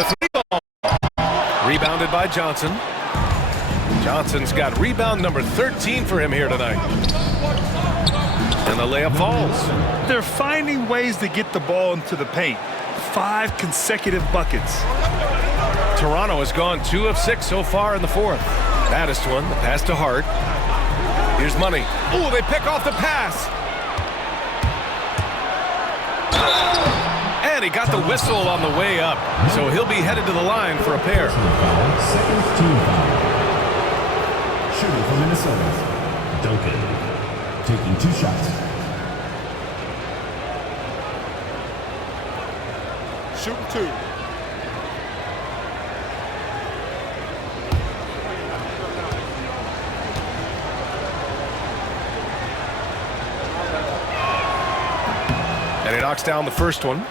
The three ball. Rebounded by Johnson. Johnson's got rebound number 13 for him here tonight. And the layup falls. They're finding ways to get the ball into the paint. 5 consecutive buckets. Toronto has gone 2 of 6 so far in the fourth. Baddest one, the pass to Hart. Here's Money. Oh, they pick off the pass. And he got the whistle on the way up. So he'll be headed to the line for a pair. Second team foul. Shooting from Minnesota, Duncan, taking 2 shots. Shooting 2. And he knocks down the first one.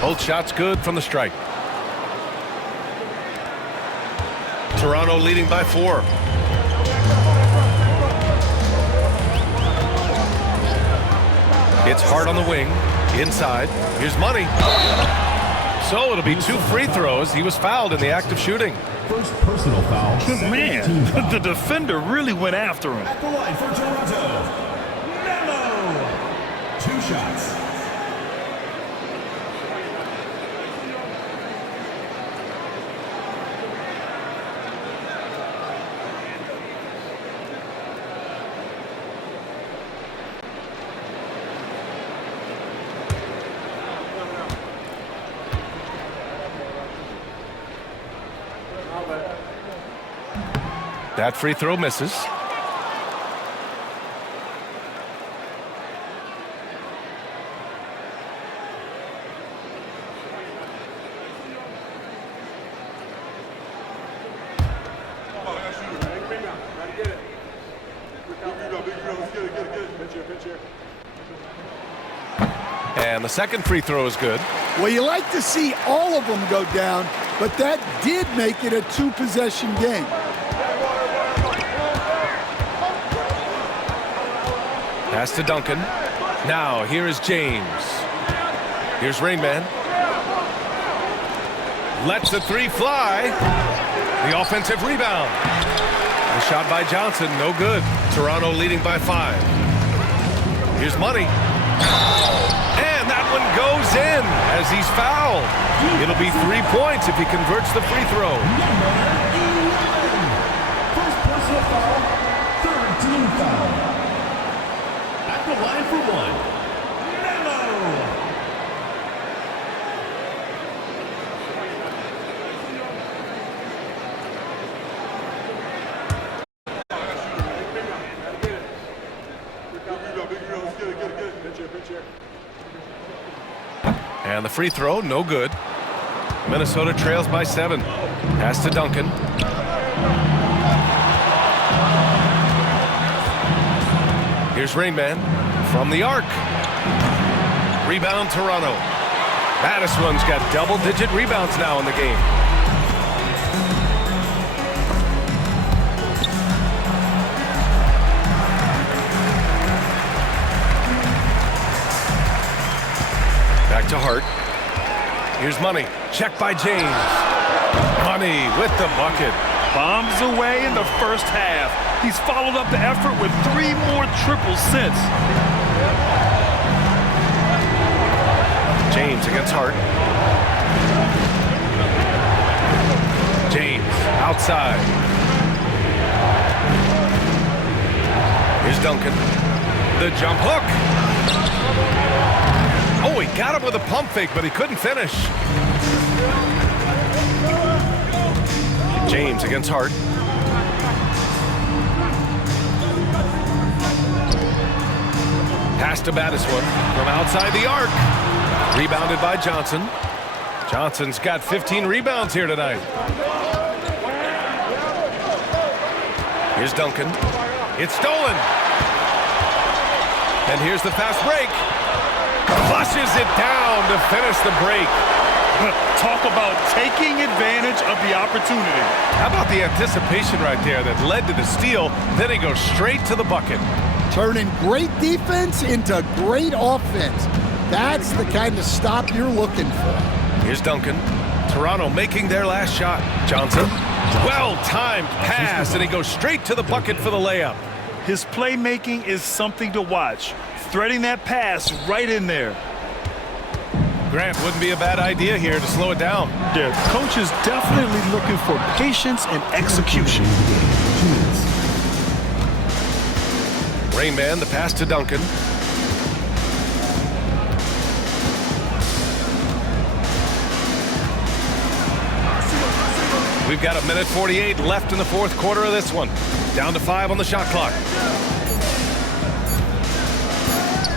Both shots good from the strike. Toronto leading by 4. It's Hart on the wing. Inside. Here's Money. So it'll be 2 free throws. He was fouled in the act of shooting. First personal foul. Man, the defender really went after him. At the line for Toronto, Melo. 2 shots. That free throw misses. And the second free throw is good. Well, you like to see all of them go down, but that did make it a 2-possession game. Pass to Duncan. Now here is James. Here's Rainman. Lets the 3 fly. The offensive rebound. The shot by Johnson, no good. Toronto leading by 5. Here's Money. And that one goes in as he's fouled. It'll be 3 points if he converts the free throw. First personal foul, 3rd team foul. At the line for 1, Melo. And the free throw, no good. Minnesota trails by 7. Pass to Duncan. Here's Rainman from the arc. Rebound Toronto. Baddest one's got double-digit rebounds now in the game. Back to Hart. Here's Money. Check by James. Money with the bucket. Bombs away in the first half. He's followed up the effort with 3 more triples since. James against Hart. James outside. Here's Duncan. The jump hook. Oh, he got him with a pump fake, but he couldn't finish. James against Hart. Pass to Baddest one from outside the arc. Rebounded by Johnson. Johnson's got 15 rebounds here tonight. Here's Duncan. It's stolen. And here's the fast break. Flushes it down to finish the break. Talk about taking advantage of the opportunity. How about the anticipation right there that led to the steal? Then he goes straight to the bucket. Turning great defense into great offense. That's the kind of stop you're looking for. Here's Duncan. Toronto making their last shot. Johnson. Well-timed pass, and he goes straight to the bucket for the layup. His playmaking is something to watch. Threading that pass right in there. Grant, wouldn't be a bad idea here to slow it down. The coach is definitely looking for patience and execution. Rain Man, the pass to Duncan. We've got 1:48 left in the fourth quarter of this one. Down to 5 on the shot clock.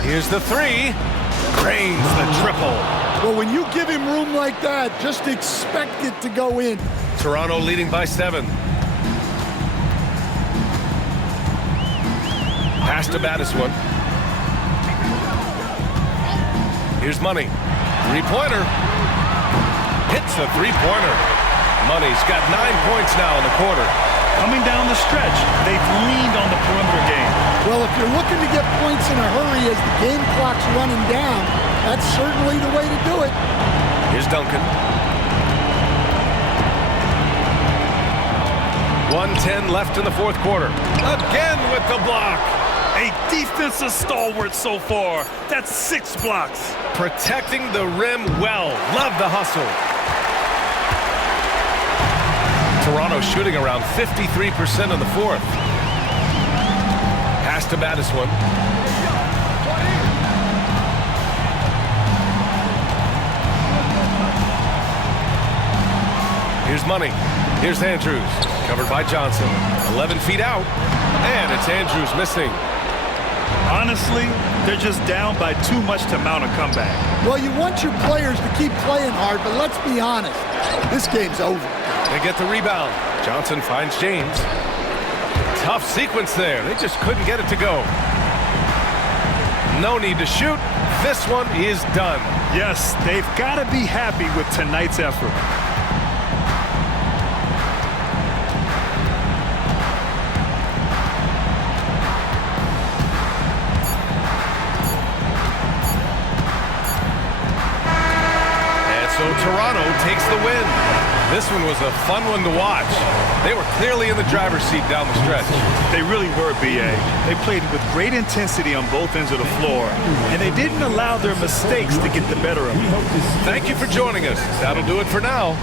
Here's the three. Cranes the triple. Well, when you give him room like that, just expect it to go in. Toronto leading by 7. Pass to Battiswood. Here's Money. Three-pointer. Hits a three-pointer. Money's got 9 points now in the quarter. Coming down the stretch, they've leaned on the perimeter game. Well, if you're looking to get points in a hurry as the game clock's running down, that's certainly the way to do it. Here's Duncan. 1:10 left in the fourth quarter. Again with the block. A defensive stalwart so far. That's 6 blocks. Protecting the rim well. Love the hustle. Toronto shooting around 53% in the fourth. Pass to Battiswood. Here's Money. Here's Andrews. Covered by Johnson. 11 feet out. And it's Andrews missing. Honestly, they're just down by too much to mount a comeback. Well, you want your players to keep playing hard, but let's be honest. This game's over. They get the rebound. Johnson finds James. Tough sequence there. They just couldn't get it to go. No need to shoot. This one is done. Yes, they've got to be happy with tonight's effort. So Toronto takes the win. This one was a fun one to watch. They were clearly in the driver's seat down the stretch. They really were, BA. They played with great intensity on both ends of the floor, and they didn't allow their mistakes to get the better of them. Thank you for joining us. That'll do it for now.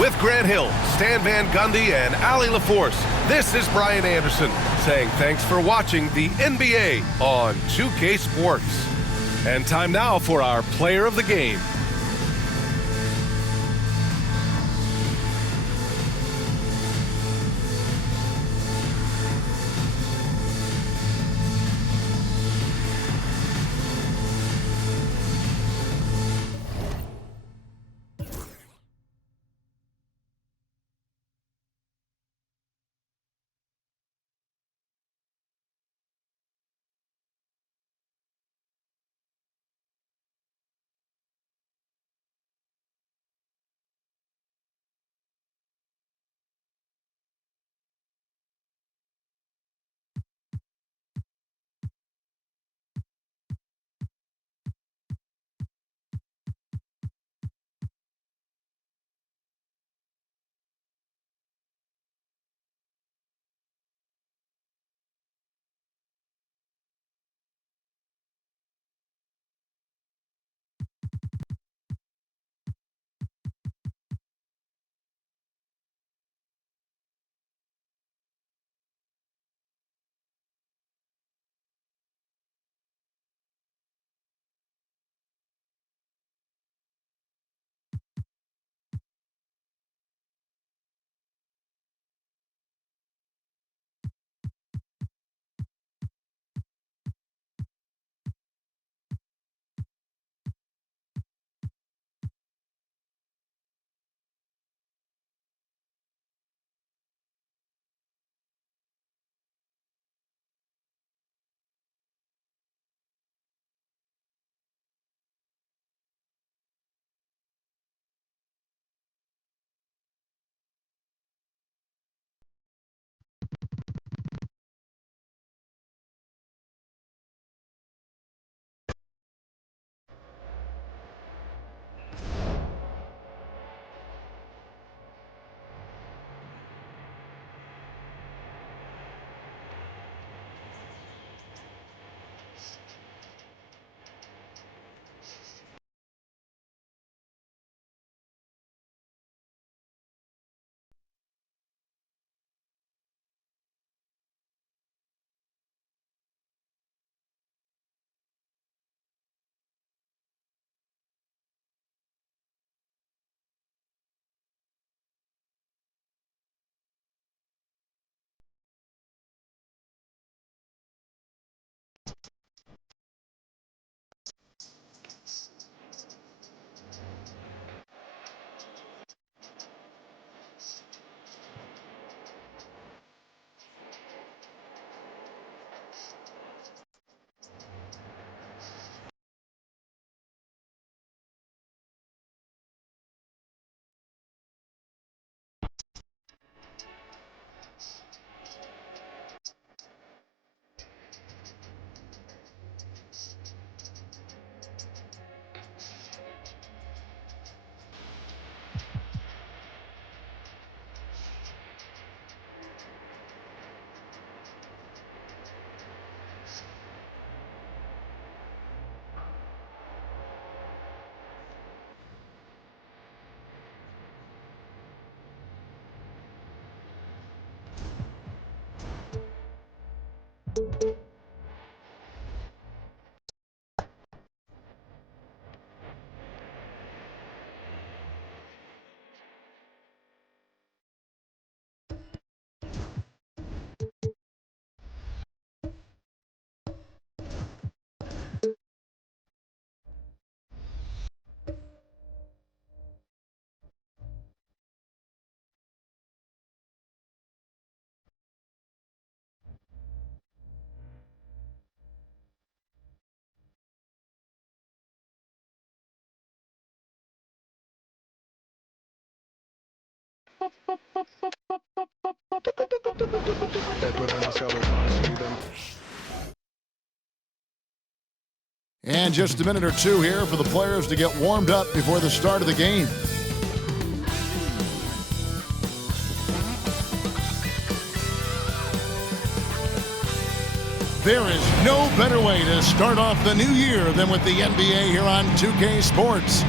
With Grant Hill, Stan Van Gundy, and Ali LaForce, this is Brian Anderson saying thanks for watching the NBA on 2K Sports. And time now for our player of the game. And just a minute or two here for the players to get warmed up before the start of the game. There is no better way to start off the new year than with the NBA here on 2K Sports.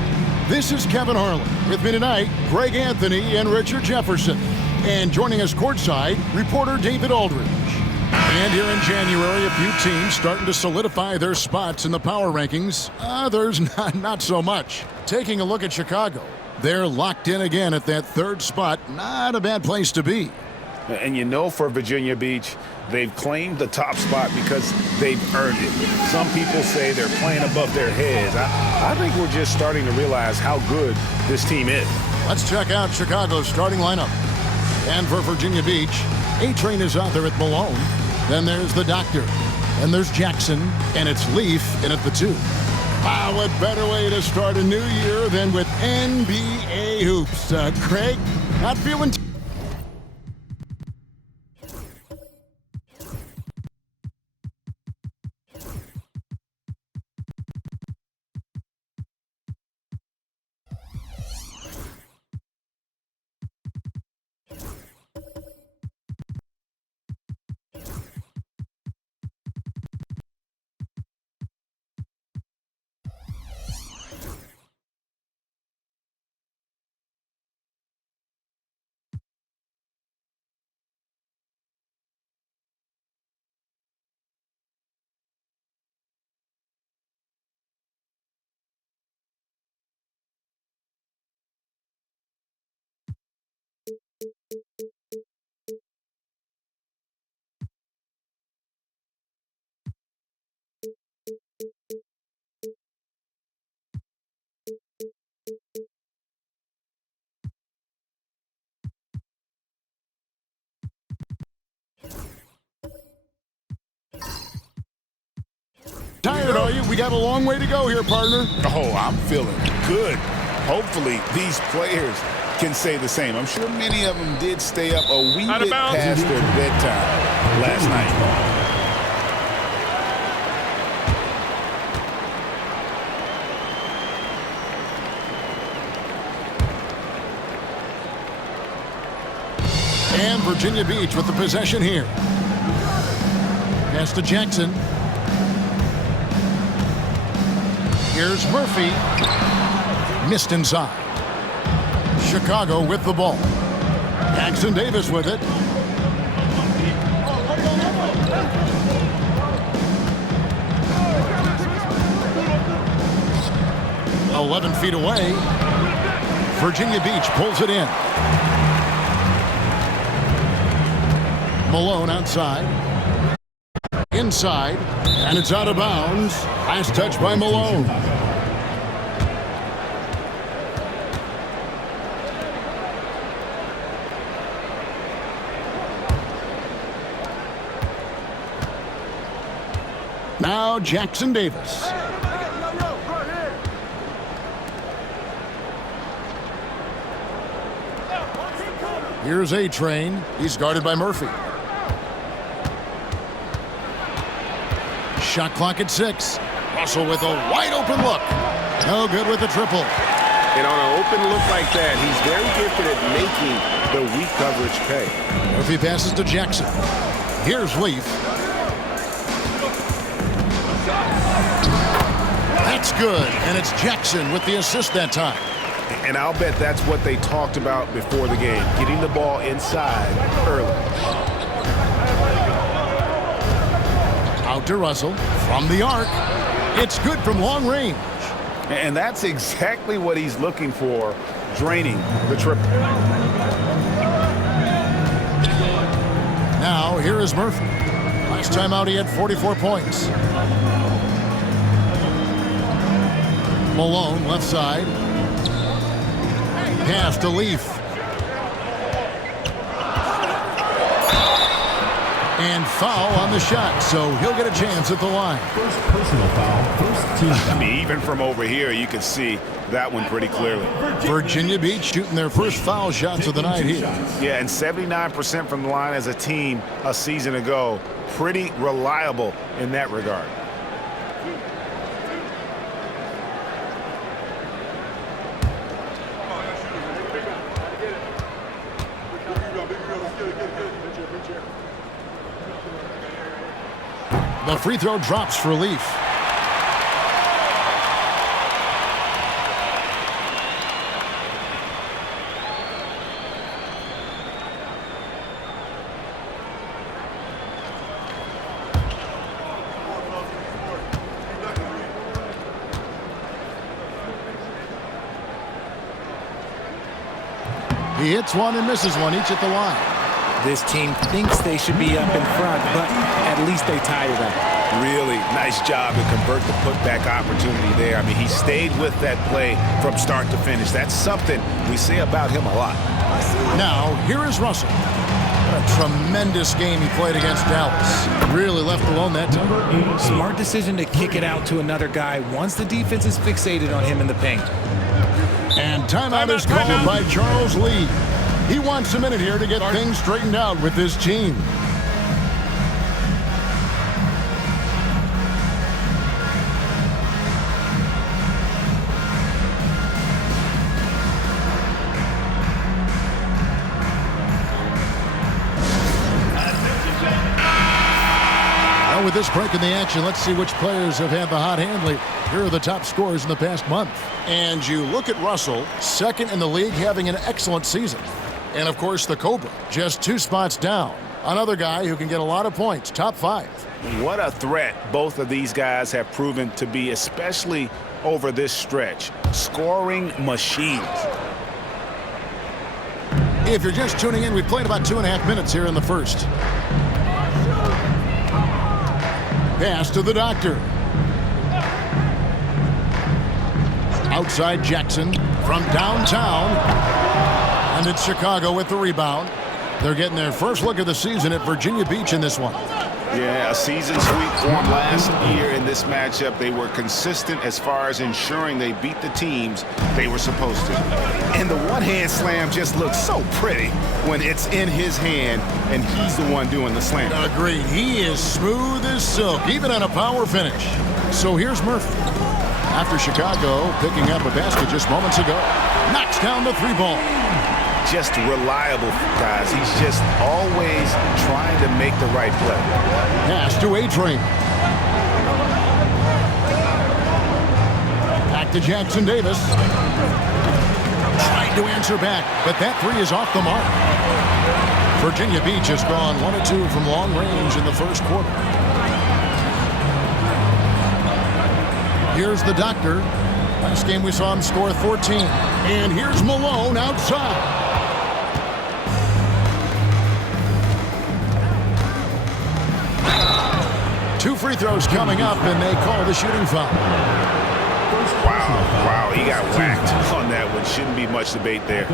This is Kevin Harlan. With me tonight, Greg Anthony and Richard Jefferson. And joining us courtside, reporter David Aldridge. And here in January, a few teams starting to solidify their spots in the power rankings. Others, not so much. Taking a look at Chicago, they're locked in again at that third spot. Not a bad place to be. And you know, for Virginia Beach, they've claimed the top spot because they've earned it. Some people say they're playing above their heads. I think we're just starting to realize how good this team is. Let's check out Chicago's starting lineup. And for Virginia Beach, A-Train is out there at Malone. Then there's the Doctor. And there's Jackson. And it's Leaf in at the 2. Wow, what better way to start a new year than with NBA hoops. Craig, not feeling tired, are you? We got a long way to go here, partner. Oh, I'm feeling good. Hopefully, these players can say the same. I'm sure many of them did stay up a wee bit past their bedtime last night. And Virginia Beach with the possession here. Pass to Jackson. Here's Murphy. Missed inside. Chicago with the ball. Jackson Davis with it. "11 feet away. Virginia Beach pulls it in. Malone outside. Inside. And it's out of bounds. Last touch by Malone. Now Jackson Davis. Here's A-Train. He's guarded by Murphy. Shot clock at 6. Russell with a wide open look. No good with the triple. And on an open look like that, he's very gifted at making the weak coverage pay. Murphy passes to Jackson. Here's Leaf. That's good, and it's Jackson with the assist that time. And I'll bet that's what they talked about before the game, getting the ball inside early. Out to Russell from the arc. It's good from long range. And that's exactly what he's looking for, draining the triple. Now, here is Murphy. Last time out, he had 44 points. Malone, left side. Pass to Leaf. And foul on the shot, so he'll get a chance at the line. First personal foul, first team foul. I mean, even from over here, you can see that one pretty clearly. Virginia Beach shooting their first foul shots of the night here. Yeah, and 79% from the line as a team a season ago. Pretty reliable in that regard. The free throw drops for Leaf. He hits one and misses one, each at the line. This team thinks they should be up in front, but at least they tied it up. Really nice job to convert the putback opportunity there. I mean, he stayed with that play from start to finish. That's something we say about him a lot. Now, here is Russell. What a tremendous game he played against Dallas. Really left alone that time. Smart decision to kick it out to another guy once the defense is fixated on him in the paint. And timeout is called by Charles Lee. He wants a minute here to get things straightened out with his team. Now with this break in the action, let's see which players have had the hot hand lately. Here are the top scorers in the past month. And you look at Russell, second in the league, having an excellent season. And, of course, the Cobra, just 2 spots down. Another guy who can get a lot of points, top 5. What a threat both of these guys have proven to be, especially over this stretch. Scoring machines. If you're just tuning in, we played about 2.5 minutes here in the first. Pass to the Doctor. Outside Jackson from downtown. And it's Chicago with the rebound. They're getting their first look of the season at Virginia Beach in this one. Yeah, a season sweep form last year in this matchup. They were consistent as far as ensuring they beat the teams they were supposed to. And the one-hand slam just looks so pretty when it's in his hand and he's the one doing the slam. Agreed. He is smooth as silk, even on a power finish. So here's Murphy. After Chicago picking up a basket just moments ago, knocks down the 3-ball. Just reliable, guys. He's just always trying to make the right play. Pass to A-Train. Back to Jackson Davis. Trying to answer back, but that 3 is off the mark. Virginia Beach has gone 1 of 2 from long range in the first quarter. Here's the Doctor. Last game we saw him score 14. And here's Malone outside. 2 free throws coming up, and they call the shooting foul. Wow, he got whacked on that one. Shouldn't be much debate there.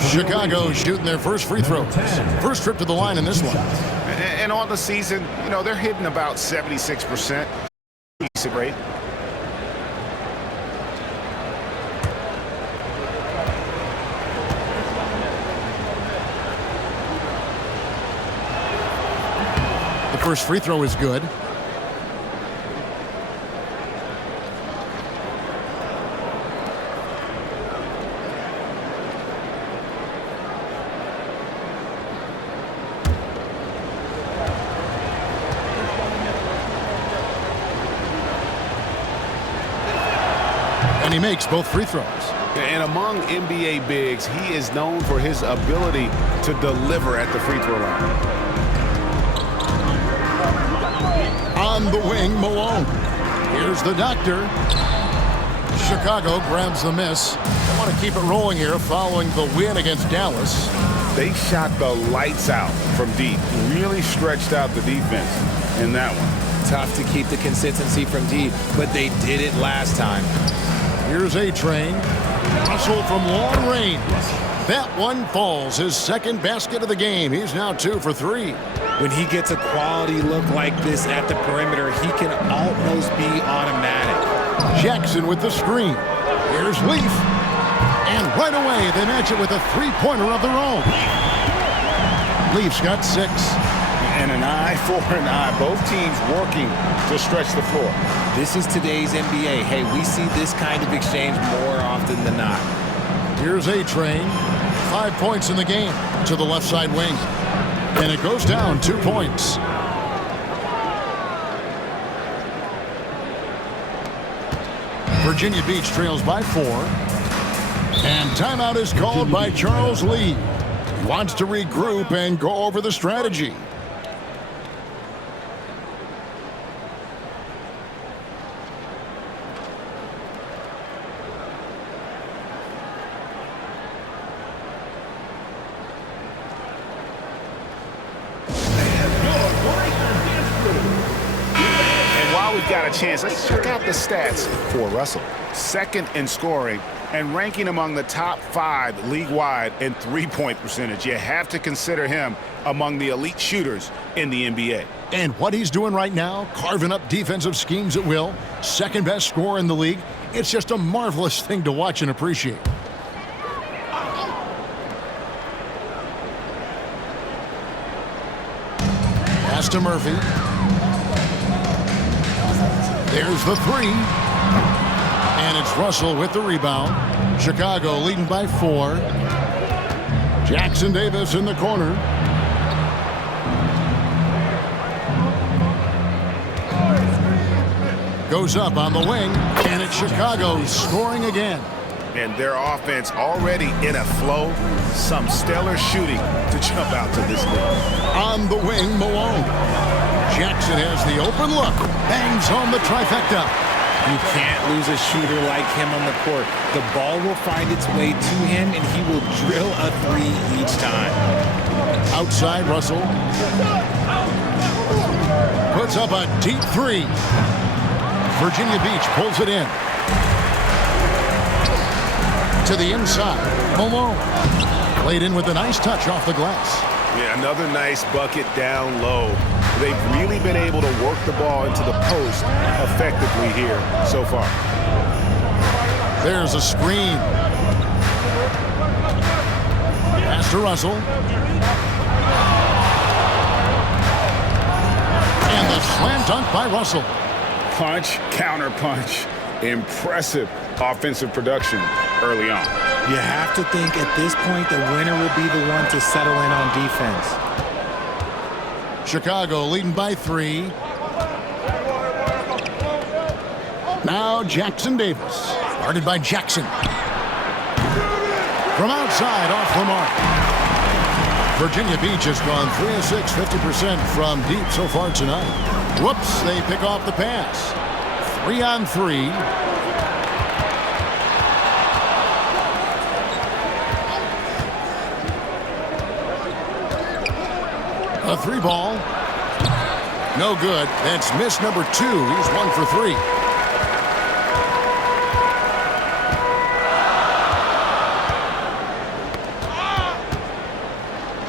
Chicago shooting their first free throws. First trip to the line in this one. And on the season, you know, they're hitting about 76%. Decent rate. The first free throw is good. And he makes both free throws. And among NBA bigs, he is known for his ability to deliver at the free throw line. On the wing, Malone. Here's the Doctor. Chicago grabs the miss. They want to keep it rolling here following the win against Dallas. They shot the lights out from deep. Really stretched out the defense in that one. Tough to keep the consistency from deep, but they did it last time. Here's A-Train. Russell from long range. That one falls. His second basket of the game. He's now 2 for 3. When he gets a quality look like this at the perimeter, he can almost be automatic. Jackson with the screen. Here's Leaf. And right away, they match it with a three-pointer of their own. Leaf's got 6. And an eye for an eye. Both teams working to stretch the floor. This is today's NBA. Hey, we see this kind of exchange more often than not. Here's A-Train. 5 points in the game to the left side wing. And it goes down 2 points. Virginia Beach trails by 4. And timeout is called by Charles Lee. He wants to regroup and go over the strategy. Got a chance. Let's check out the stats for Russell. Second in scoring and ranking among the top 5 league-wide in three-point percentage. You have to consider him among the elite shooters in the NBA. And what he's doing right now, carving up defensive schemes at will, second best scorer in the league. It's just a marvelous thing to watch and appreciate. Pass to Murphy. There's the 3. And it's Russell with the rebound. Chicago leading by 4. Jackson Davis in the corner. Goes up on the wing. And it's Chicago scoring again. And their offense already in a flow. Some stellar shooting to jump out to this league. On the wing, Malone. Jackson has the open look. Bangs home the trifecta. You can't lose a shooter like him on the court. The ball will find its way to him, and he will drill a 3 each time. Outside, Russell. Puts up a deep 3. Virginia Beach pulls it in. To the inside, Malone. Played in with a nice touch off the glass. Yeah, another nice bucket down low. They've really been able to work the ball into the post effectively here so far. There's a screen. Pass to Russell. And the slam dunk by Russell. Punch, counter punch. Impressive offensive production early on. You have to think at this point the winner will be the one to settle in on defense. Chicago leading by 3. Now Jackson Davis. Guarded by Jackson. From outside, off the mark. Virginia Beach has gone 3 of 6, 50% from deep so far tonight. Whoops, they pick off the pass. 3 on 3. A 3 ball. No good. That's miss number 2. He's 1 for 3.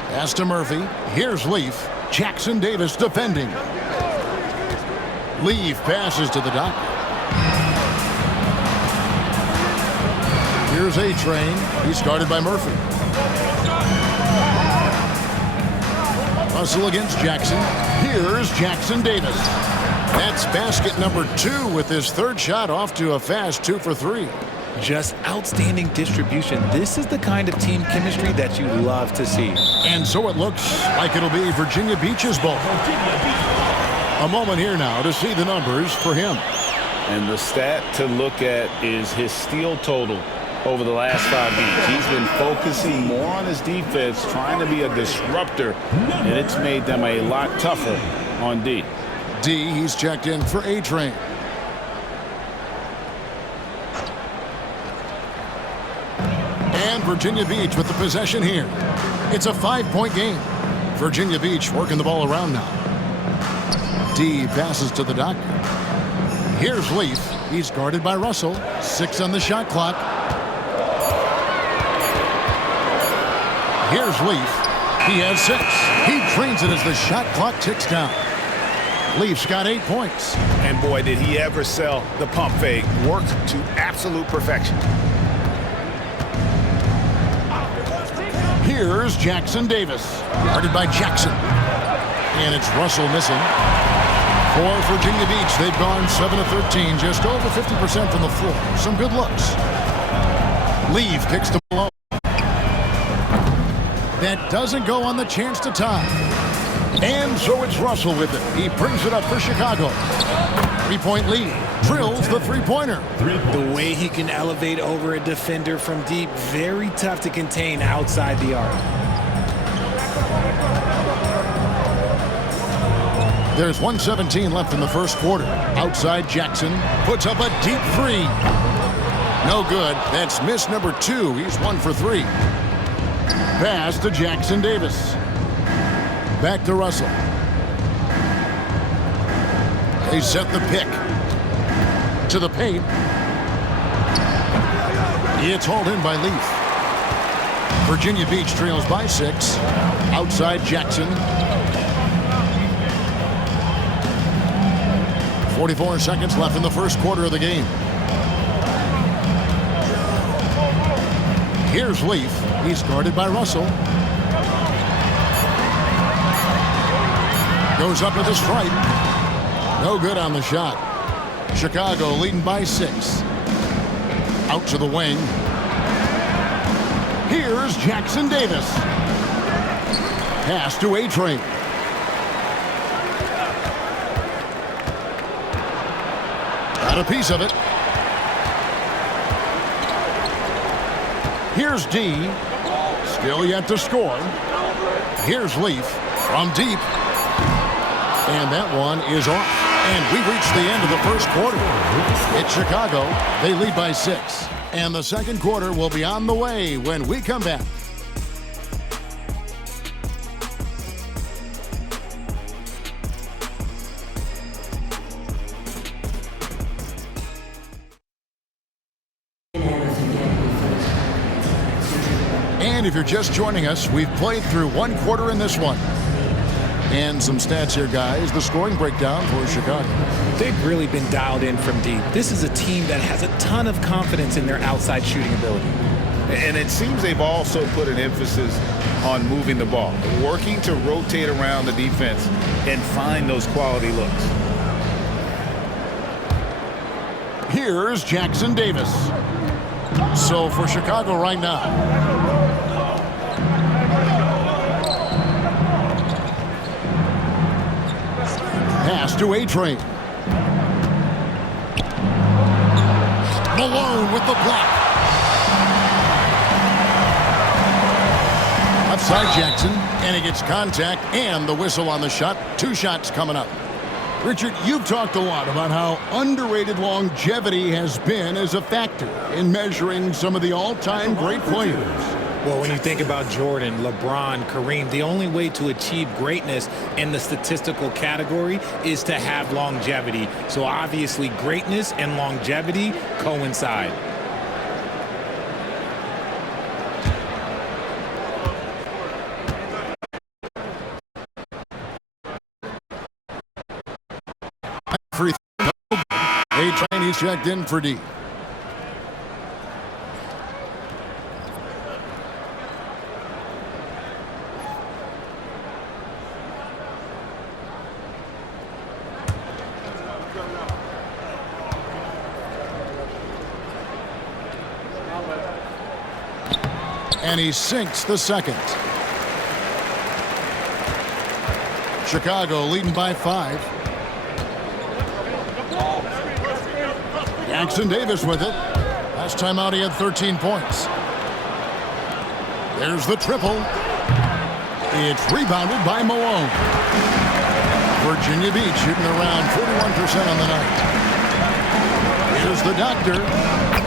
Pass to Murphy. Here's Leaf. Jackson Davis defending. Leaf passes to the dot. Here's A-Train. He's guarded by Murphy. Russell against Jackson. Here's Jackson Davis. That's basket number 2 with his 3rd shot off to a fast 2 for 3. Just outstanding distribution. This is the kind of team chemistry that you love to see. And so it looks like it'll be Virginia Beach's ball. A moment here now to see the numbers for him. And the stat to look at is his steal total over the last 5 games. He's been focusing more on his defense, trying to be a disruptor, and it's made them a lot tougher on D. D, he's checked in for A-Train. And Virginia Beach with the possession here. It's a 5-point game. Virginia Beach working the ball around now. D passes to the doctor. Here's Leaf. He's guarded by Russell. 6 on the shot clock. Here's Leaf. He has 6. He drains it as the shot clock ticks down. Leafs got 8 points. And boy, did he ever sell the pump fake. Worked to absolute perfection. Here's Jackson Davis. Guarded by Jackson. And it's Russell missing. For Virginia Beach, they've gone 7 of 13, just over 50% from the floor. Some good looks. Leaf kicks to Malone. That doesn't go on the chance to tie. And so it's Russell with it. He brings it up for Chicago. 3-point lead. Drills the three-pointer. The way he can elevate over a defender from deep, very tough to contain outside the arc. There's 1:17 left in the first quarter. Outside Jackson puts up a deep 3. No good. That's miss number 2. He's 1 for 3. Pass to Jackson Davis. Back to Russell. They set the pick. To the paint. It's hauled in by Leaf. Virginia Beach trails by 6. Outside Jackson. 44 seconds left in the first quarter of the game. Here's Leaf. He's guarded by Russell. Goes up to the stripe. No good on the shot. Chicago leading by 6. Out to the wing. Here's Jackson Davis. Pass to A-Train. Got a piece of it. Here's D. Still yet to score. Here's Leaf from deep. And that one is off. And we've reached the end of the first quarter. It's Chicago. They lead by 6. And the second quarter will be on the way when we come back. And if you're just joining us, we've played through one quarter in this one. And some stats here, guys. The scoring breakdown for Chicago. They've really been dialed in from deep. This is a team that has a ton of confidence in their outside shooting ability. And it seems they've also put an emphasis on moving the ball, working to rotate around the defense and find those quality looks. Here's Jackson Davis. So for Chicago right now, pass to A-Train. Malone with the block. Outside Jackson, and he gets contact and the whistle on the shot. 2 shots coming up. Richard, you've talked a lot about how underrated longevity has been as a factor in measuring some of the all-time great players. Well, when you think about Jordan, LeBron, Kareem, the only way to achieve greatness in the statistical category is to have longevity. So obviously greatness and longevity coincide. Free throw. A-Train, he's checked in for D. And he sinks the second. Chicago leading by 5. Jackson Davis with it. Last time out he had 13 points. There's the triple. It's rebounded by Malone. Virginia Beach shooting around 41% on the night. Here's the doctor.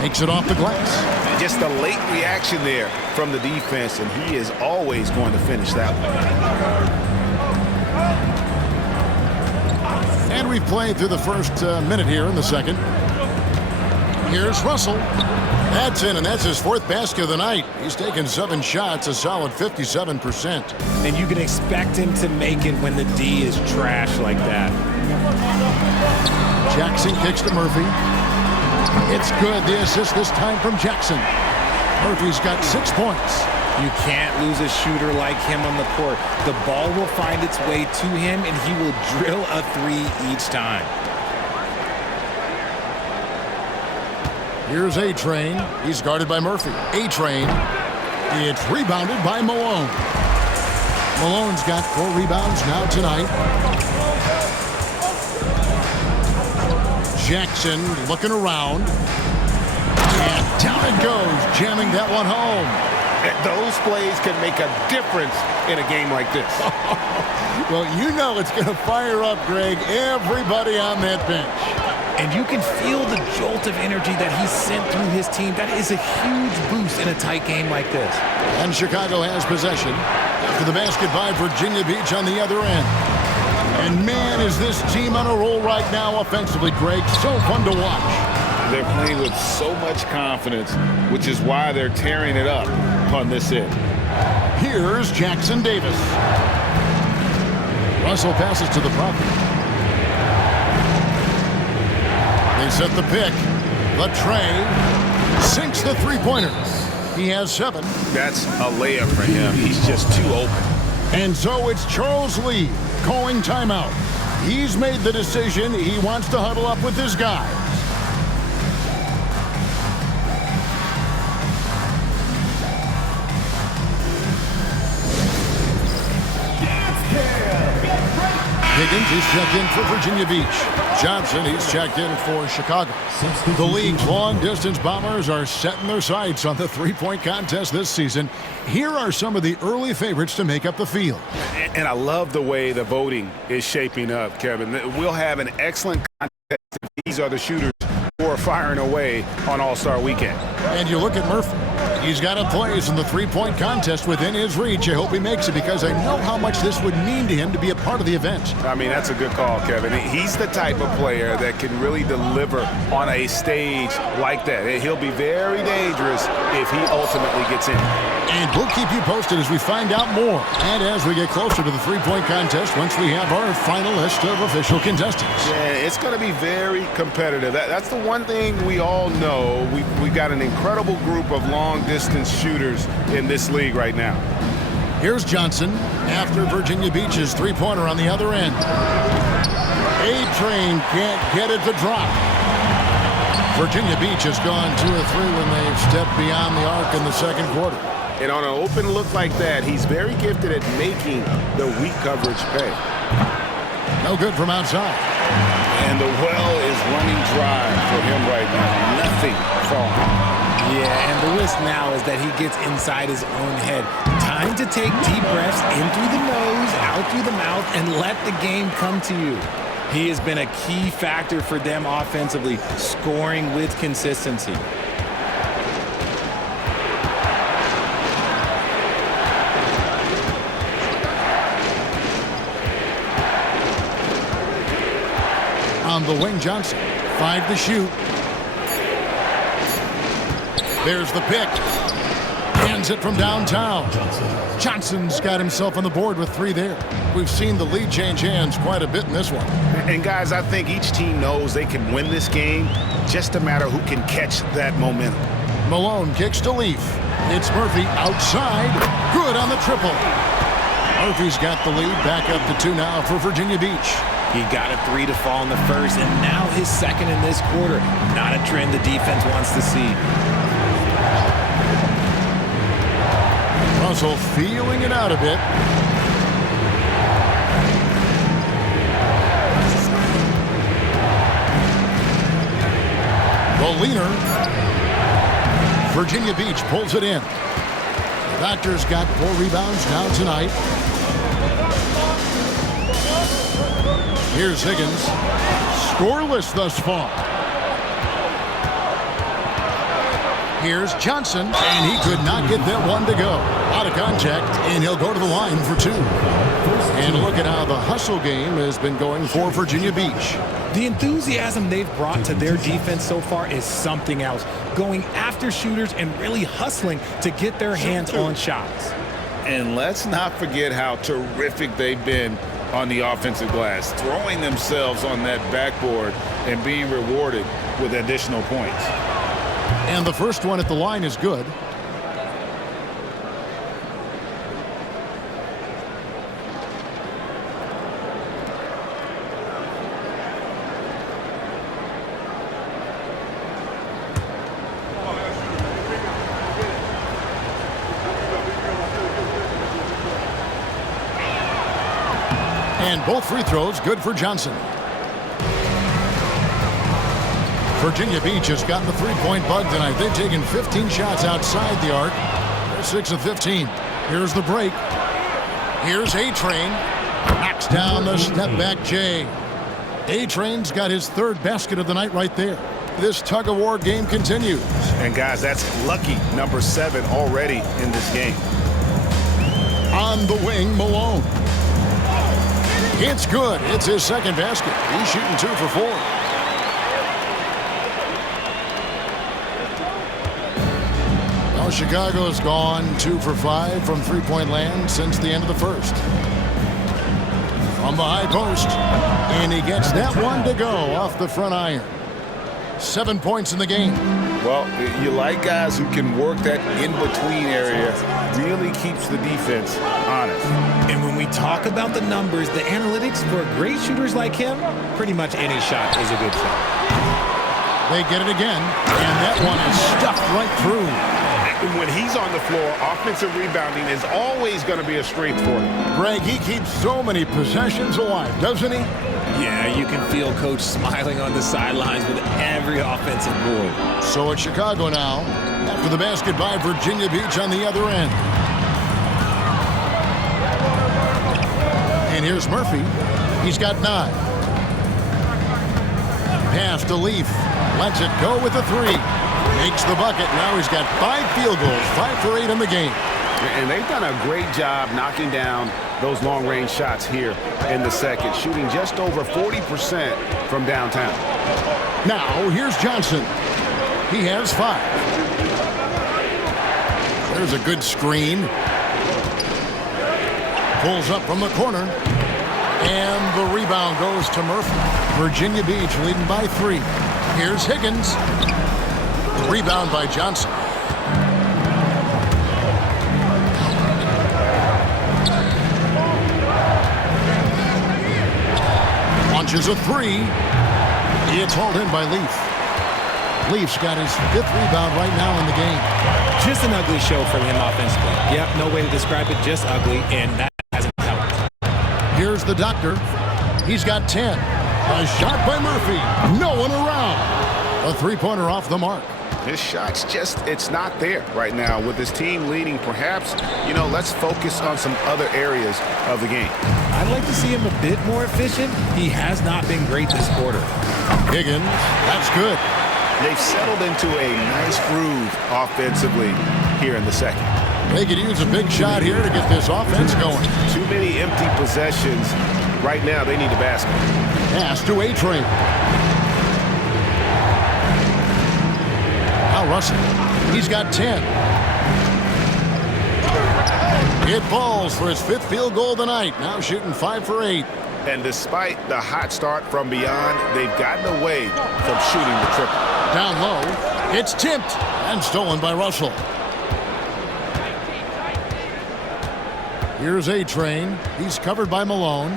Makes it off the glass. Just a late reaction there from the defense, and he is always going to finish that one. And we've played through the first minute here in the second. Here's Russell. That's in, and that's his 4th basket of the night. He's taken 7 shots, a solid 57%. And you can expect him to make it when the D is trash like that. Jackson kicks to Murphy. It's good. The assist this time from Jackson. Murphy's got 6 points. You can't lose a shooter like him on the court. The ball will find its way to him, and he will drill a 3 each time. Here's A-Train. He's guarded by Murphy. A-Train. It's rebounded by Malone. Malone's got 4 rebounds now tonight. Jackson looking around. And down it goes, jamming that one home. Those plays can make a difference in a game like this. Well, you know it's going to fire up, Greg, everybody on that bench. And you can feel the jolt of energy that he sent through his team. That is a huge boost in a tight game like this. And Chicago has possession after the basket by Virginia Beach on the other end. And man, is this team on a roll right now offensively, Greg. So fun to watch. They're playing with so much confidence, which is why they're tearing it up on this end. Here's Jackson Davis. Russell passes to the prophet. They set the pick. Latrey sinks the 3-pointer. He has 7. That's a layup for him. He's just too open. And so it's Charles Lee calling timeout. He's made the decision. He wants to huddle up with his guys. Higgins, he's checked in for Virginia Beach. Johnson, he's checked in for Chicago. The league's long-distance bombers are setting their sights on the 3-point contest this season. Here are some of the early favorites to make up the field. And I love the way the voting is shaping up, Kevin. We'll have an excellent contest if these are the shooters who are firing away on All-Star Weekend. And you look at Murphy. He's got a place in the 3-point contest within his reach. I hope he makes it because I know how much this would mean to him to be a part of the event. I mean, that's a good call, Kevin. He's the type of player that can really deliver on a stage like that. He'll be very dangerous if he ultimately gets in. And we'll keep you posted as we find out more. And as we get closer to the 3-point contest, once we have our final list of official contestants. Yeah, it's going to be very competitive. That's the one thing we all know. We've got an incredible group of long-distance shooters in this league right now. Here's Johnson after Virginia Beach's 3-pointer on the other end. A-Train can't get it to drop. Virginia Beach has gone 2 of 3 when they've stepped beyond the arc in the second quarter. And on an open look like that, he's very gifted at making the weak coverage pay. No good from outside. And the well is running dry for him right now. Nothing falling. Yeah, and the risk now is that he gets inside his own head. Time to take deep breaths in through the nose, out through the mouth, and let the game come to you. He has been a key factor for them offensively, scoring with consistency. On the wing, Johnson. 5 to shoot. There's the pick. Hands it from downtown. Johnson's got himself on the board with 3 there. We've seen the lead change hands quite a bit in this one. And guys, I think each team knows they can win this game. Just a matter who can catch that momentum. Malone kicks to Leaf. It's Murphy outside. Good on the triple. Murphy's got the lead. Back up to 2 now for Virginia Beach. He got a 3 to fall in the first, and now his second in this quarter. Not a trend the defense wants to see. Russell feeling it out a bit. The leaner. Virginia Beach pulls it in. The Doctors got 4 rebounds now tonight. Here's Higgins. Scoreless thus far. Here's Johnson, and he could not get that one to go. Out of contact, and he'll go to the line for 2. And look at how the hustle game has been going for Virginia Beach. The enthusiasm they've brought to their defense so far is something else. Going after shooters and really hustling to get their hands on shots. And let's not forget how terrific they've been on the offensive glass, throwing themselves on that backboard and being rewarded with additional points. And the first one at the line is good. And both free throws good for Johnson. Virginia Beach has gotten the three-point bug tonight. They've taken 15 shots outside the arc. They're 6 of 15. Here's the break. Here's A-Train. Knocks down the step-back J. A-Train's got his third basket of the night right there. This tug-of-war game continues. And guys, that's lucky number 7 already in this game. On the wing, Malone. It's good. It's his second basket. He's shooting 2 for 4. Now Chicago's gone 2 for 5 from three-point land since the end of the first. From the high post. And he gets that one to go off the front iron. 7 points in the game. Well, you like guys who can work that in-between area. Really keeps the defense honest. And when we talk about the numbers, the analytics for great shooters like him, pretty much any shot is a good shot. They get it again, and that one is stuffed right through. When he's on the floor, offensive rebounding is always going to be a strength for him. Greg, he keeps so many possessions alive, doesn't he? Yeah, you can feel Coach smiling on the sidelines with every offensive board. So it's Chicago now, after the basket by Virginia Beach on the other end. And here's Murphy. He's got 9. Pass to Leaf. Lets it go with a 3. Makes the bucket. Now he's got 5 field goals, 5 for 8 in the game. And they've done a great job knocking down those long-range shots here in the second, shooting just over 40% from downtown. Now, here's Johnson. He has 5. There's a good screen. Pulls up from the corner. And the rebound goes to Murphy. Virginia Beach leading by 3. Here's Higgins. Rebound by Johnson. Launches a 3. It's hauled in by Leaf. Leaf's got his 5th rebound right now in the game. Just an ugly show from him offensively. Yep, no way to describe it, just ugly, and that hasn't helped. Here's the doctor. He's got 10. A shot by Murphy. No one around. A three-pointer off the mark. His shot's just, it's not there right now. With his team leading, perhaps, let's focus on some other areas of the game. I'd like to see him a bit more efficient. He has not been great this quarter. Higgins, that's good. They've settled into a nice groove offensively here in the second. They could use a big shot here to get this offense going. Too many empty possessions. Right now, they need a basket. Pass to A-Train. Now Russell. He's got 10. It falls for his 5th field goal of the night. Now shooting 5 for 8. And despite the hot start from beyond, they've gotten away from shooting the triple. Down low. It's tipped and stolen by Russell. Here's A-Train. He's covered by Malone.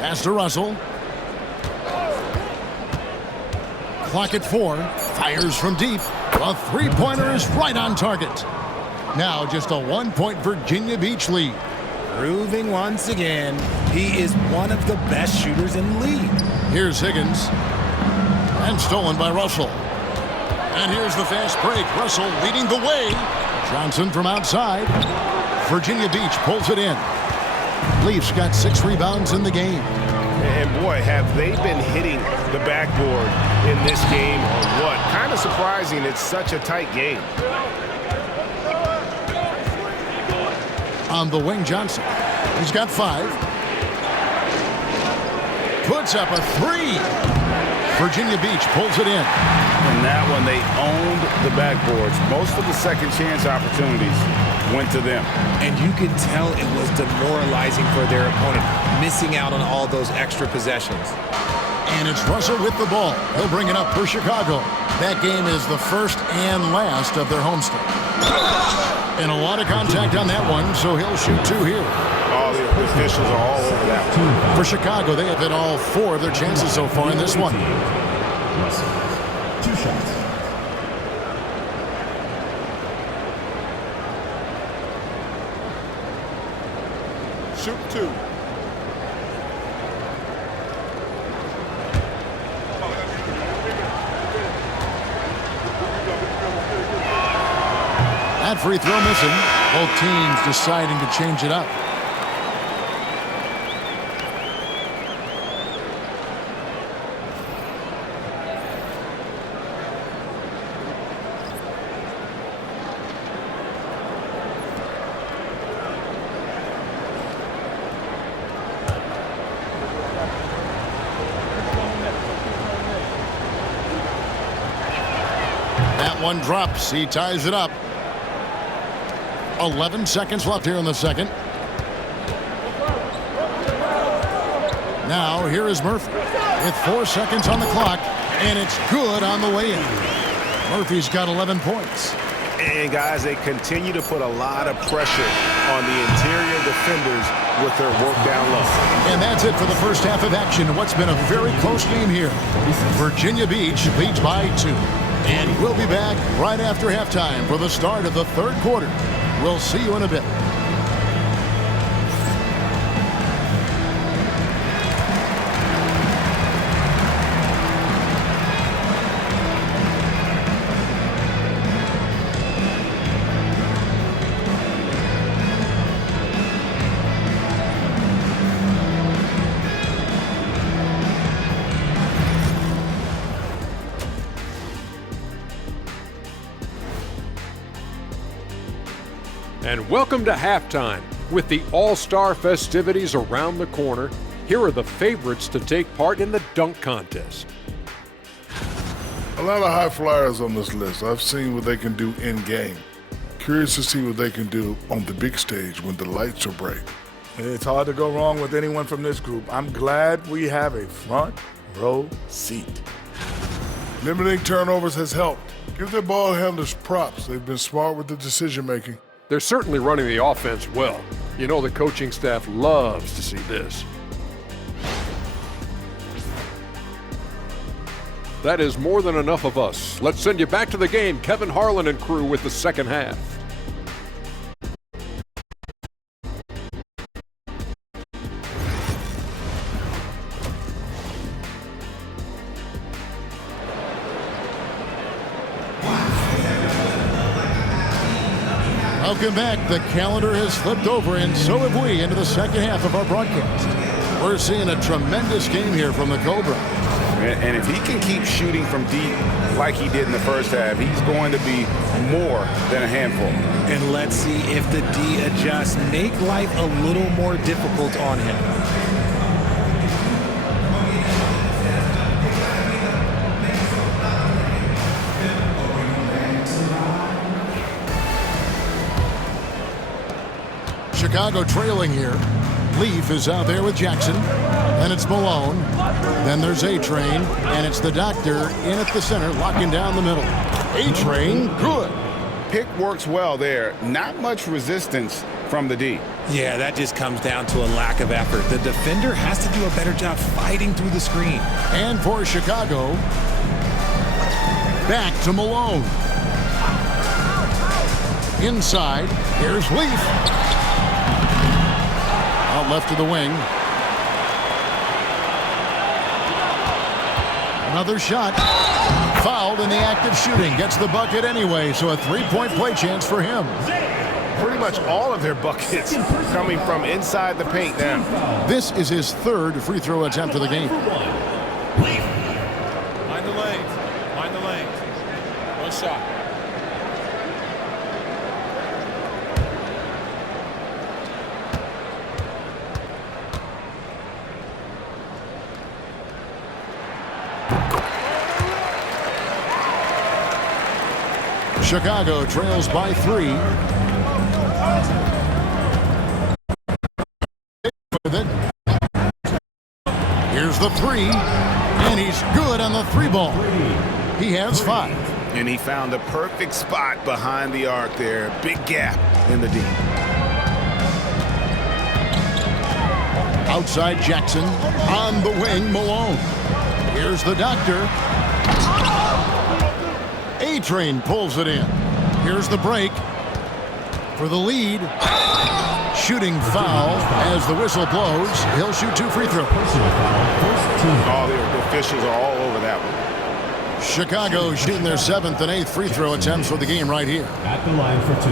Pass to Russell. Clock at 4. Fires from deep. A three-pointer is right on target. Now just a 1-point Virginia Beach lead. Proving once again, he is one of the best shooters in the league. Here's Higgins. And stolen by Russell. And here's the fast break. Russell leading the way. Johnson from outside. Virginia Beach pulls it in. Leafs got 6 rebounds in the game. And boy, have they been hitting the backboard in this game or what? Kind of surprising it's such a tight game. On the wing, Johnson. He's got 5. Puts up a 3. Virginia Beach pulls it in. And that one, they owned the backboards. Most of the second chance opportunities went to them. And you could tell it was demoralizing for their opponent, missing out on all those extra possessions. And it's Russell with the ball. He'll bring it up for Chicago. That game is the first and last of their homestand. And a lot of contact on that one, so he'll shoot 2 here. All the officials are all over that one. For Chicago, they have hit all 4 of their chances so far in this one. Russell, 2 shots. Shoot 2. That free throw missing. Both teams deciding to change it up. That one drops. He ties it up. 11 seconds left here in the second. Now here is Murphy with 4 seconds on the clock, and it's good on the way in. Murphy's got 11 points. And guys, they continue to put a lot of pressure on the interior defenders with their work down low. And that's it for the first half of action. What's been a very close game here. Virginia Beach leads by 2. And we'll be back right after halftime for the start of the third quarter. We'll see you in a bit. And welcome to halftime. With the All-Star festivities around the corner, here are the favorites to take part in the dunk contest. A lot of high flyers on this list. I've seen what they can do in-game. Curious to see what they can do on the big stage when the lights are bright. It's hard to go wrong with anyone from this group. I'm glad we have a front row seat. Limiting turnovers has helped. Give their ball handlers props. They've been smart with the decision-making. They're certainly running the offense well. You know the coaching staff loves to see this. That is more than enough of us. Let's send you back to the game. Kevin Harlan and crew with the second half. Welcome back. The calendar has flipped over, and so have we, into the second half of our broadcast. We're seeing a tremendous game here from the Cobra. And if he can keep shooting from deep like he did in the first half, he's going to be more than a handful. And let's see if the D adjusts, make life a little more difficult on him. Chicago trailing here. Leaf is out there with Jackson. Then it's Malone. Then there's A-Train. And it's the Doctor in at the center, locking down the middle. A-Train, good. Pick works well there. Not much resistance from the D. Yeah, that just comes down to a lack of effort. The defender has to do a better job fighting through the screen. And for Chicago, back to Malone. Inside, here's Leaf. Out left to the wing. Another shot. Fouled in the act of shooting. Gets the bucket anyway, so a three-point play chance for him. pretty much all of their buckets coming from inside the paint now. This is his third free throw attempt of the game. Mind the lanes. Mind the lanes. One shot. Chicago trails by 3. With it. Here's the 3, and he's good on the 3 ball. He has 5. And he found the perfect spot behind the arc there. Big gap in the D. Outside Jackson, on the wing, Malone. Here's the doctor. A-Train pulls it in. Here's the break for the lead. Shooting foul as the whistle blows. He'll shoot 2 free throws. Oh, the officials are all over that one. Chicago shooting their 7th and 8th free throw attempts for the game right here. At the line for 2.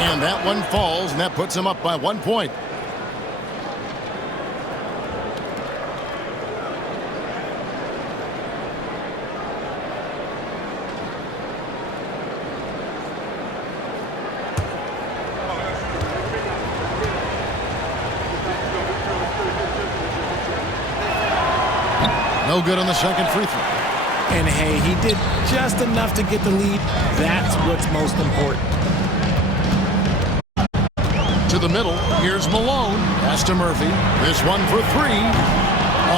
And that one falls, and that puts him up by 1 point. No good on the second free throw. And hey, he did just enough to get the lead. That's what's most important. To the middle, here's Malone. Pass to Murphy. This one for 3.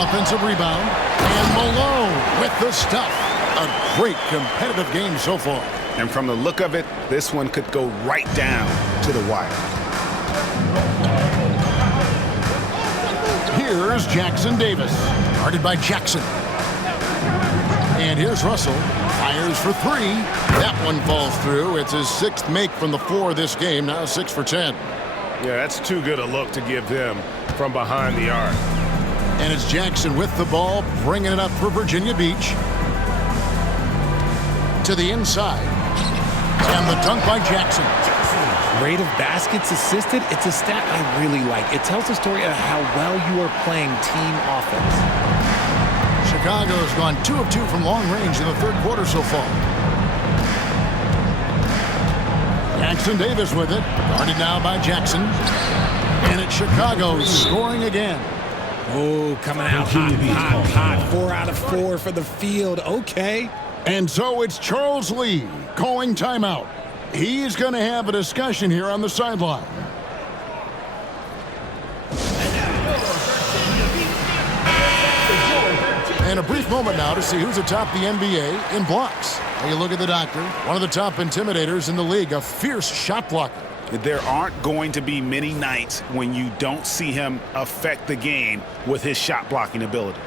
Offensive rebound. And Malone with the stuff. A great competitive game so far. And from the look of it, this one could go right down to the wire. Here's Jackson Davis. Guarded by Jackson. And here's Russell. Fires for 3. That one falls through. It's his 6th make from the floor this game. Now 6 for 10. Yeah, that's too good a look to give them from behind the arc. And it's Jackson with the ball, bringing it up for Virginia Beach. To the inside. And the dunk by Jackson. Rate of baskets assisted, it's a stat I really like. It tells the story of how well you are playing team offense. Chicago's gone 2 of 2 from long range in the 3rd quarter so far. Jackson Davis with it. Guarded now by Jackson. And it's Chicago scoring again. Oh, coming out hot. 4 out of 4 for the field. Okay. And so it's Charles Lee calling timeout. He's going to have a discussion here on the sideline. And a brief moment now to see who's atop the NBA in blocks. Now you look at the doctor, one of the top intimidators in the league, a fierce shot blocker. There aren't going to be many nights when you don't see him affect the game with his shot blocking ability.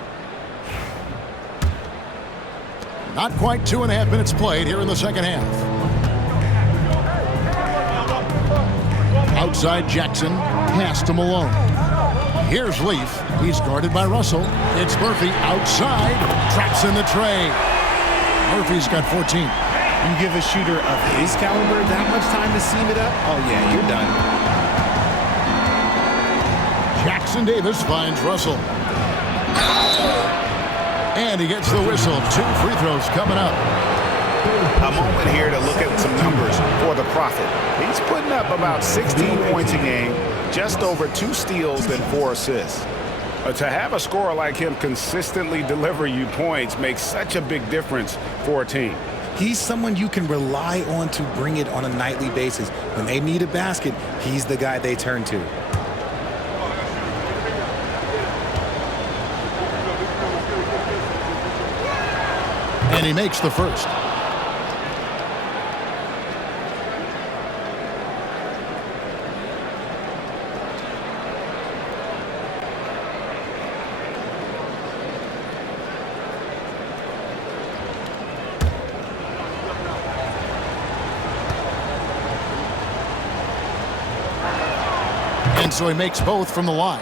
Not quite 2.5 minutes played here in the second half. Outside Jackson, pass to Malone. Here's Leaf. He's guarded by Russell. It's Murphy outside. Traps in the tray. Murphy's got 14. You give a shooter of his caliber that much time to seam it up? Oh, yeah, you're done. Jackson Davis finds Russell. And he gets the whistle. 2 free throws coming up. A moment here to look at some numbers for the Prophet. He's putting up about 16 points a game, just over 2 steals and 4 assists. To have a scorer like him consistently deliver you points makes such a big difference for a team. He's someone you can rely on to bring it on a nightly basis. When they need a basket, he's the guy they turn to. And he makes the first. And so he makes both from the line.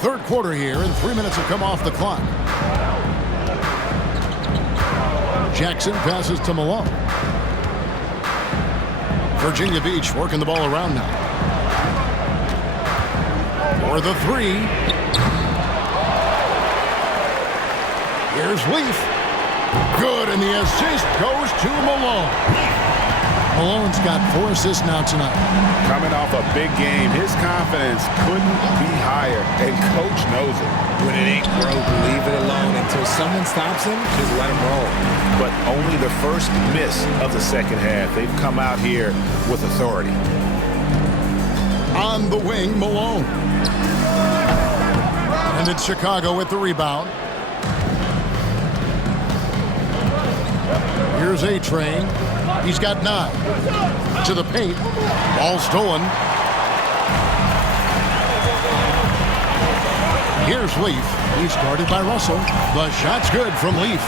Third quarter here, and 3 minutes have come off the clock. Jackson passes to Malone. Virginia Beach working the ball around now. For the three. Here's Leaf. Good, and the assist goes to Malone. Malone's got 4 assists now tonight. Coming off a big game, his confidence couldn't be higher, and Coach knows it. When it ain't broke, leave it alone. Until someone stops him, just let him roll. But only the first miss of the second half. They've come out here with authority. On the wing, Malone. And it's Chicago with the rebound. Here's A-Train. He's got 9. To the paint. Ball stolen. Here's Leaf. He's guarded by Russell. The shot's good from Leaf.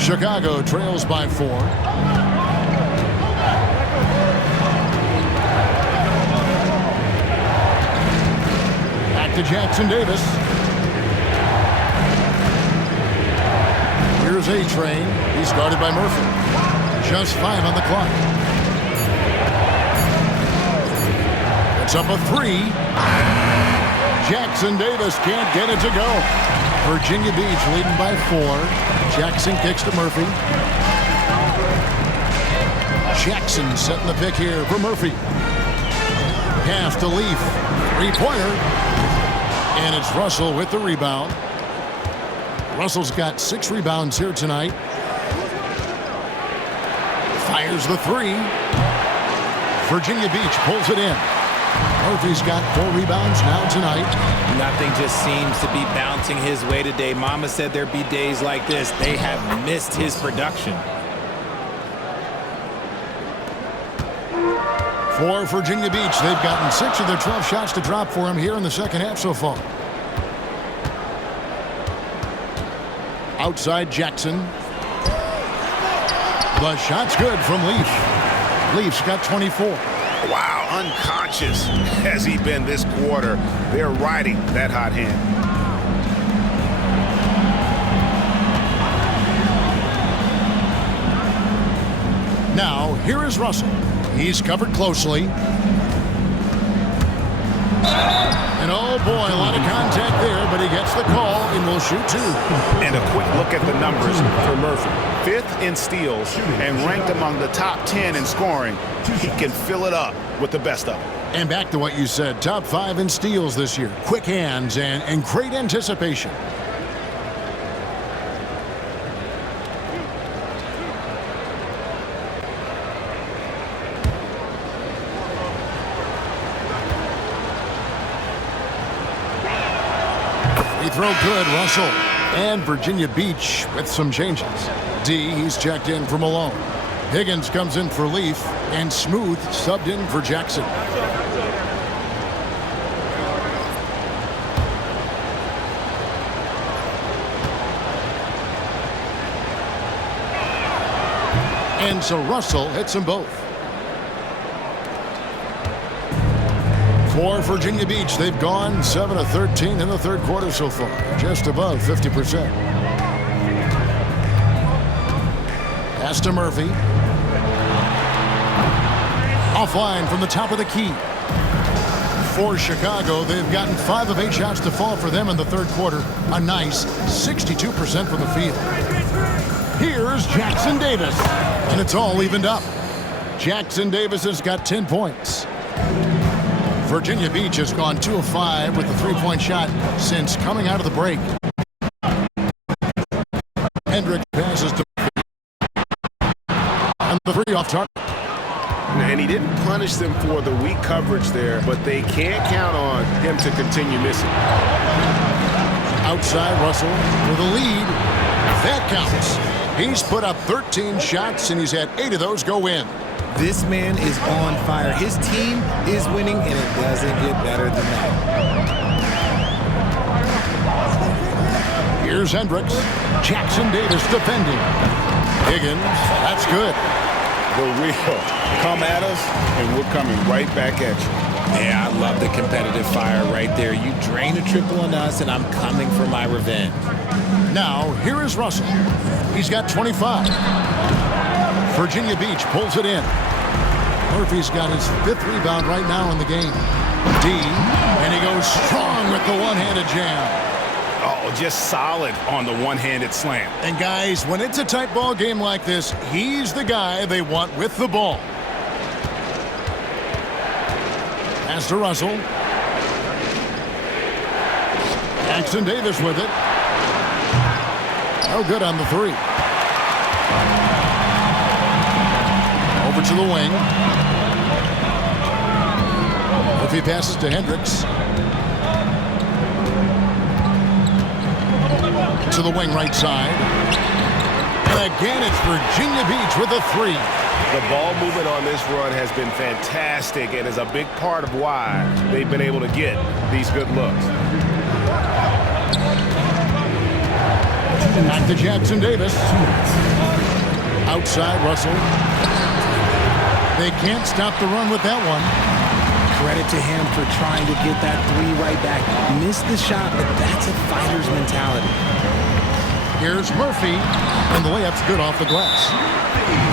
Chicago trails by 4. Back to Jackson Davis. Here's A-Train. He's guarded by Murphy. Just 5 on the clock. It's up a 3. Jackson Davis can't get it to go. Virginia Beach leading by 4. Jackson kicks to Murphy. Jackson setting the pick here for Murphy. Pass to Leaf. 3-pointer. And it's Russell with the rebound. Russell's got 6 rebounds here tonight. Fires the 3. Virginia Beach pulls it in. Murphy's got 4 rebounds now tonight. Nothing just seems to be bouncing his way today. Mama said there'd be days like this. They have missed his production. For Virginia Beach, they've gotten 6 of their 12 shots to drop for him here in the second half so far. Outside Jackson. The shot's good from Leaf. Leaf's got 24. Wow, unconscious has he been this quarter. They're riding that hot hand. Now, here is Russell. He's covered closely. And oh boy, a lot of contact there, but he gets the call and will shoot 2. And a quick look at the numbers for Murphy. 5th in steals and ranked among the top 10 in scoring. He can fill it up with the best of them. And back to what you said, top 5 in steals this year. Quick hands and great anticipation. Free throw good, Russell. And Virginia Beach with some changes. D, he's checked in for Malone. Higgins comes in for Leaf, and Smooth subbed in for Jackson. And so Russell hits them both. For Virginia Beach, they've gone 7 of 13 in the third quarter so far, just above 50%. Pass to Murphy. Offline from the top of the key. For Chicago, they've gotten 5 of 8 shots to fall for them in the third quarter. A nice 62% from the field. Here's Jackson Davis. And it's all evened up. Jackson Davis has got 10 points. Virginia Beach has gone 2 of 5 with the 3-point shot since coming out of the break. Hendricks passes to and the 3 off target. And he didn't punish them for the weak coverage there, but they can't count on him to continue missing. Outside Russell with a lead. That counts. He's put up 13 shots, and he's had 8 of those go in. This man is on fire. His team is winning, and it doesn't get better than that. Here's Hendricks. Jackson Davis defending. Higgins, that's good. The real. Come at us, and we're coming right back at you. Yeah, I love the competitive fire right there. You drain a triple on us, and I'm coming for my revenge. Now, here is Russell. He's got 25. Virginia Beach pulls it in. Murphy's got his 5th rebound right now in the game. D, and he goes strong with the one-handed jam. Oh, just solid on the one-handed slam. And guys, when it's a tight ball game like this, he's the guy they want with the ball. Pass to Russell. Jackson Davis with it. No good on the 3. Over to the wing. Murphy passes to Hendricks. To the wing right side. And again, it's Virginia Beach with a 3. The ball movement on this run has been fantastic and is a big part of why they've been able to get these good looks. Back to Jackson Davis. Outside Russell. They can't stop the run with that one. Credit to him for trying to get that 3 right back. Missed the shot, but that's a fighter's mentality. Here's Murphy, and the layup's good off the glass.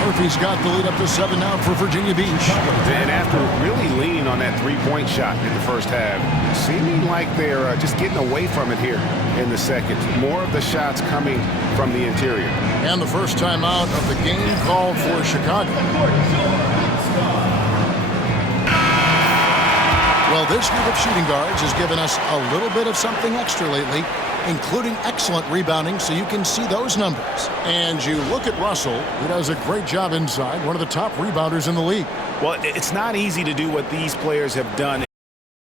Murphy's got the lead up to 7 now for Virginia Beach. And after really leaning on that 3-point shot in the first half, seeming like they're just getting away from it here in the second. More of the shots coming from the interior. And the first timeout of the game called for Chicago. Well, this group of shooting guards has given us a little bit of something extra lately, including excellent rebounding, so you can see those numbers. And you look at Russell, who does a great job inside, one of the top rebounders in the league. Well, it's not easy to do what these players have done in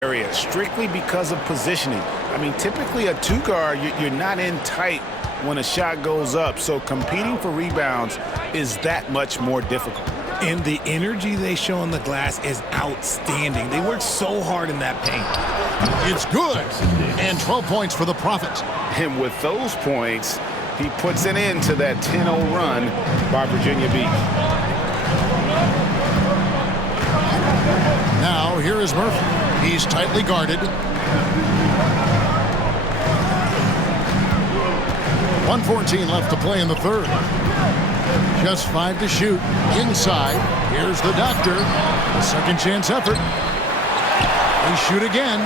the area, strictly because of positioning. I mean, typically a 2-guard, you're not in tight when a shot goes up, so competing for rebounds is that much more difficult. And the energy they show on the glass is outstanding. They work so hard in that paint. It's good. And 12 points for the Profits. And with those points, he puts an end to that 10-0 run by Virginia Beach. Now, here is Murphy. He's tightly guarded. 1:14 left to play in the 3rd. Just 5 to shoot. Inside. Here's the Doctor. A second chance effort. They shoot again.